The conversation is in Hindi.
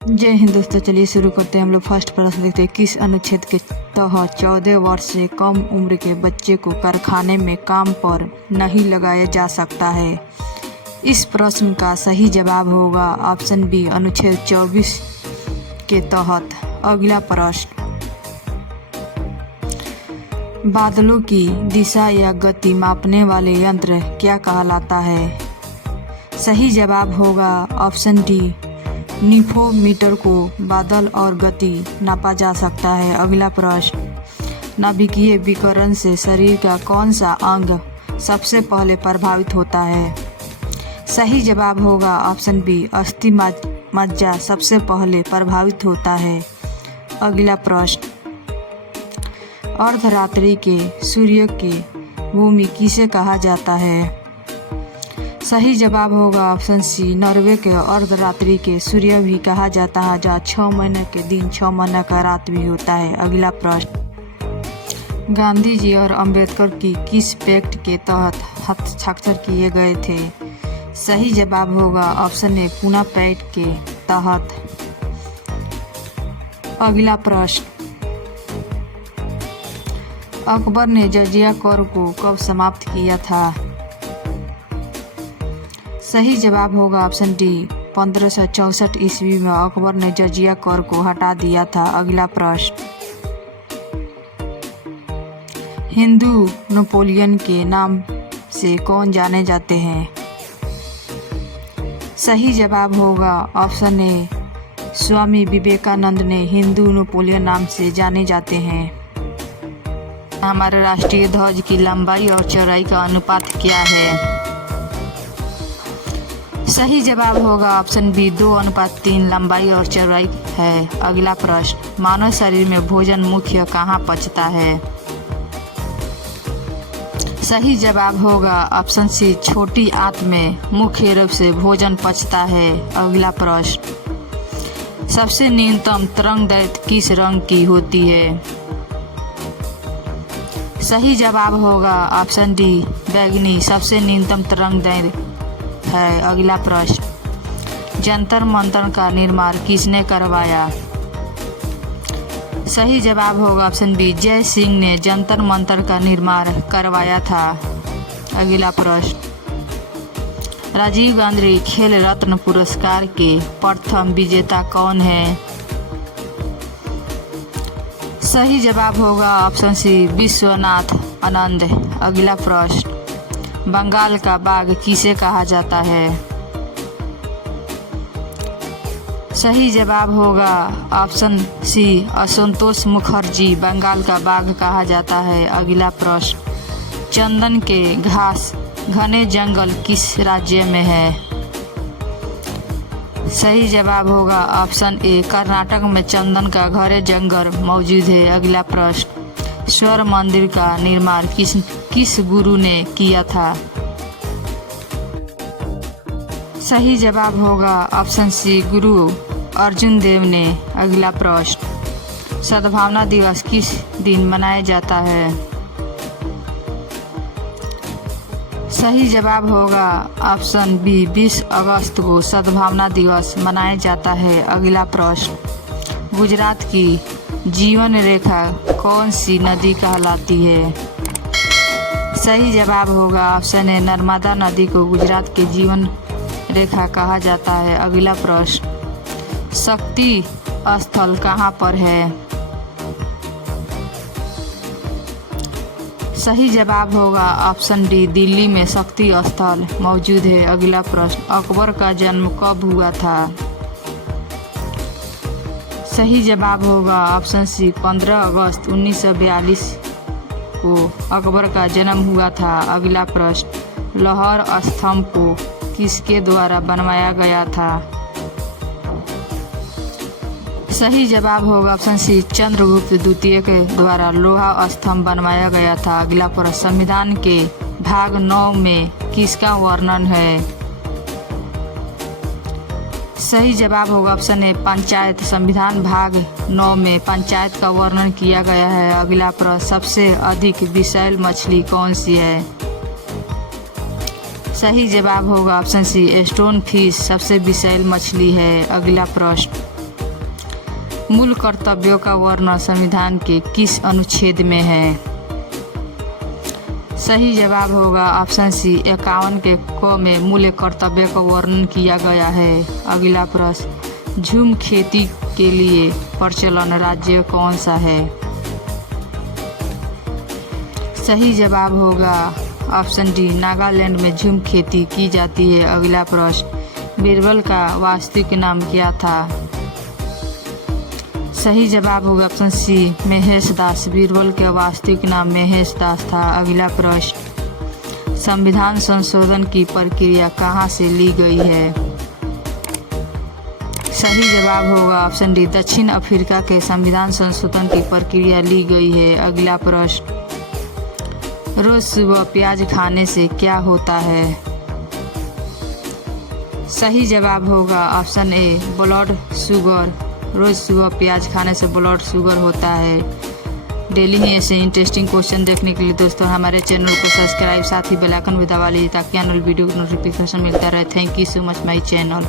जय हिंद दोस्तों, चलिए शुरू करते हैं। हम लोग फर्स्ट प्रश्न देखते हैं। किस अनुच्छेद के तहत 14 वर्ष से कम उम्र के बच्चे को कारखाने में काम पर नहीं लगाया जा सकता है? इस प्रश्न का सही जवाब होगा ऑप्शन बी, अनुच्छेद 24 के तहत। अगला प्रश्न, बादलों की दिशा या गति मापने वाले यंत्र क्या कहलाता है? सही जवाब होगा ऑप्शन डी, निफोमीटर को बादल और गति नापा जा सकता है। अगला प्रश्न, नाभिकीय विकिरण से शरीर का कौन सा अंग सबसे पहले प्रभावित होता है? सही जवाब होगा ऑप्शन बी, अस्थि मज्जा सबसे पहले प्रभावित होता है। अगला प्रश्न, अर्धरात्रि के सूर्य की भूमि किसे कहा जाता है? सही जवाब होगा ऑप्शन सी, नॉर्वे के अर्धरात्रि के सूर्य भी कहा जाता है, जहाँ 6 महीने के दिन 6 महीने का रात भी होता है। अगला प्रश्न, गांधी जी और अंबेडकर की किस पैक्ट के तहत हस्ताक्षर किए गए थे? सही जवाब होगा ऑप्शन ए, पूना पैक्ट के तहत। अगला प्रश्न, अकबर ने जजिया कर को कब समाप्त किया था? सही जवाब होगा ऑप्शन डी, 1564 ईस्वी में अकबर ने जजिया कर को हटा दिया था। अगला प्रश्न, हिंदू नेपोलियन के नाम से कौन जाने जाते हैं? सही जवाब होगा ऑप्शन ए, स्वामी विवेकानंद ने हिंदू नेपोलियन नाम से जाने जाते हैं। हमारे राष्ट्रीय ध्वज की लंबाई और चौड़ाई का अनुपात क्या है? सही जवाब होगा ऑप्शन बी, 2:3 लंबाई और चौड़ाई है। अगला प्रश्न, मानव शरीर में भोजन मुख्य कहाँ पचता है? सही जवाब होगा ऑप्शन सी, छोटी आंत में मुख्य रूप से भोजन पचता है। अगला प्रश्न, सबसे न्यूनतम तरंगदैर्घ्य किस रंग की होती है? सही जवाब होगा ऑप्शन डी, बैंगनी सबसे न्यूनतम तरंगदैर्घ्य है। अगला प्रश्न, जंतर मंतर का निर्माण किसने करवाया? सही जवाब होगा ऑप्शन बी, जय सिंह ने जंतर मंतर का निर्माण करवाया था। अगला प्रश्न, राजीव गांधी खेल रत्न पुरस्कार के प्रथम विजेता कौन है? सही जवाब होगा ऑप्शन सी, विश्वनाथ आनंद। अगला प्रश्न, बंगाल का बाघ किसे कहा जाता है? सही जवाब होगा ऑप्शन सी, असंतोष मुखर्जी बंगाल का बाघ कहा जाता है। अगला प्रश्न, चंदन के घास घने जंगल किस राज्य में है? सही जवाब होगा ऑप्शन ए, कर्नाटक में चंदन का घने जंगल मौजूद है। अगला प्रश्न, स्वर्ण मंदिर का निर्माण किस गुरु ने किया था? सही जवाब होगा ऑप्शन सी, गुरु अर्जुन देव ने। अगला प्रश्न, सद्भावना दिवस किस दिन मनाया जाता है? सही जवाब होगा ऑप्शन बी, 20 अगस्त को सद्भावना दिवस मनाया जाता है। अगला प्रश्न, गुजरात की जीवन रेखा कौन सी नदी कहलाती है? सही जवाब होगा ऑप्शन ए, नर्मदा नदी को गुजरात के जीवन रेखा कहा जाता है। अगला प्रश्न, शक्ति स्थल कहाँ पर है? सही जवाब होगा ऑप्शन डी, दिल्ली में शक्ति स्थल मौजूद है। अगला प्रश्न, अकबर का जन्म कब हुआ था? सही जवाब होगा ऑप्शन सी, 15 अगस्त 1942 को अकबर का जन्म हुआ था। अगला प्रश्न, लाहौर स्तंभ को किसके द्वारा बनवाया गया था? सही जवाब होगा ऑप्शन सी, चंद्रगुप्त द्वितीय के द्वारा लोहा स्तंभ बनवाया गया था। अगला प्रश्न, संविधान के भाग 9 में किसका वर्णन है? सही जवाब होगा ऑप्शन ए, पंचायत। संविधान भाग 9 में पंचायत का वर्णन किया गया है। अगला प्रश्न, सबसे अधिक विषैल मछली कौन सी है? सही जवाब होगा ऑप्शन सी, स्टोन फिश सबसे विषैल मछली है। अगला प्रश्न, मूल कर्तव्यों का वर्णन संविधान के किस अनुच्छेद में है? सही जवाब होगा ऑप्शन सी 51 के क में मूल कर्तव्य का वर्णन किया गया है। अगला प्रश्न, झूम खेती के लिए प्रचलन राज्य कौन सा है? सही जवाब होगा ऑप्शन डी नागालैंड में झूम खेती की जाती है। अगला प्रश्न, बीरबल का वास्तविक नाम क्या था? सही जवाब होगा ऑप्शन सी महेश दास। बीरबल का वास्तविक नाम महेश दास था। अगला प्रश्न, संविधान संशोधन की प्रक्रिया कहाँ से ली गई है? सही जवाब होगा ऑप्शन डी दक्षिण अफ्रीका के संविधान संशोधन की प्रक्रिया ली गई है। अगला प्रश्न, रोज सुबह प्याज खाने से क्या होता है? सही जवाब होगा ऑप्शन ए ब्लड शुगर। रोज सुबह प्याज खाने से ब्लड शुगर होता है। डेली ही ऐसे इंटरेस्टिंग क्वेश्चन देखने के लिए दोस्तों हमारे चैनल को सब्सक्राइब, साथ ही बेल आइकन भी दबा लीजिए ताकि आने वाली वीडियो को नोटिफिकेशन मिलता रहे। Thank you so much my channel.